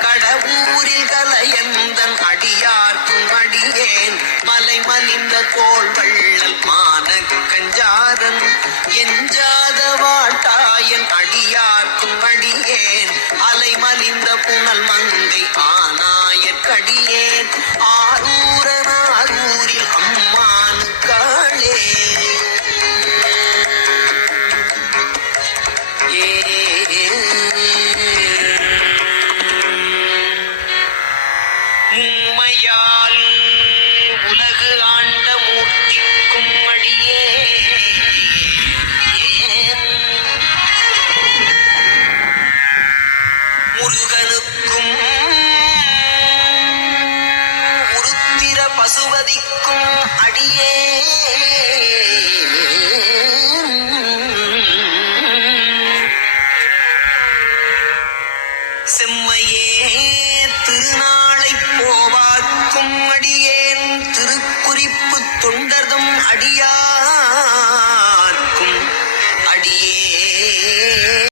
கடவுரில் கலையந்தன் அடியார்க்கும் அடியேன். மலை மலிந்த கோள் வள்ளல் மான கஞ்சாரன். எஞ்சாத வாட்டாயன் அடியார்க்கும் அடியேன். அலை மலிந்த புனல் மங்கை ஆனாயற்கடியேன். ஆரூரன் உம்மையால் உலகு ஆண்ட மூர்த்திக்கும் அடியே. முருகனுக்கும் உருத்திர பசுபதிக்கும் அடியே. செம்மையே அடியேன். திருக்குறிப்பு தொண்டர்தம் அடியா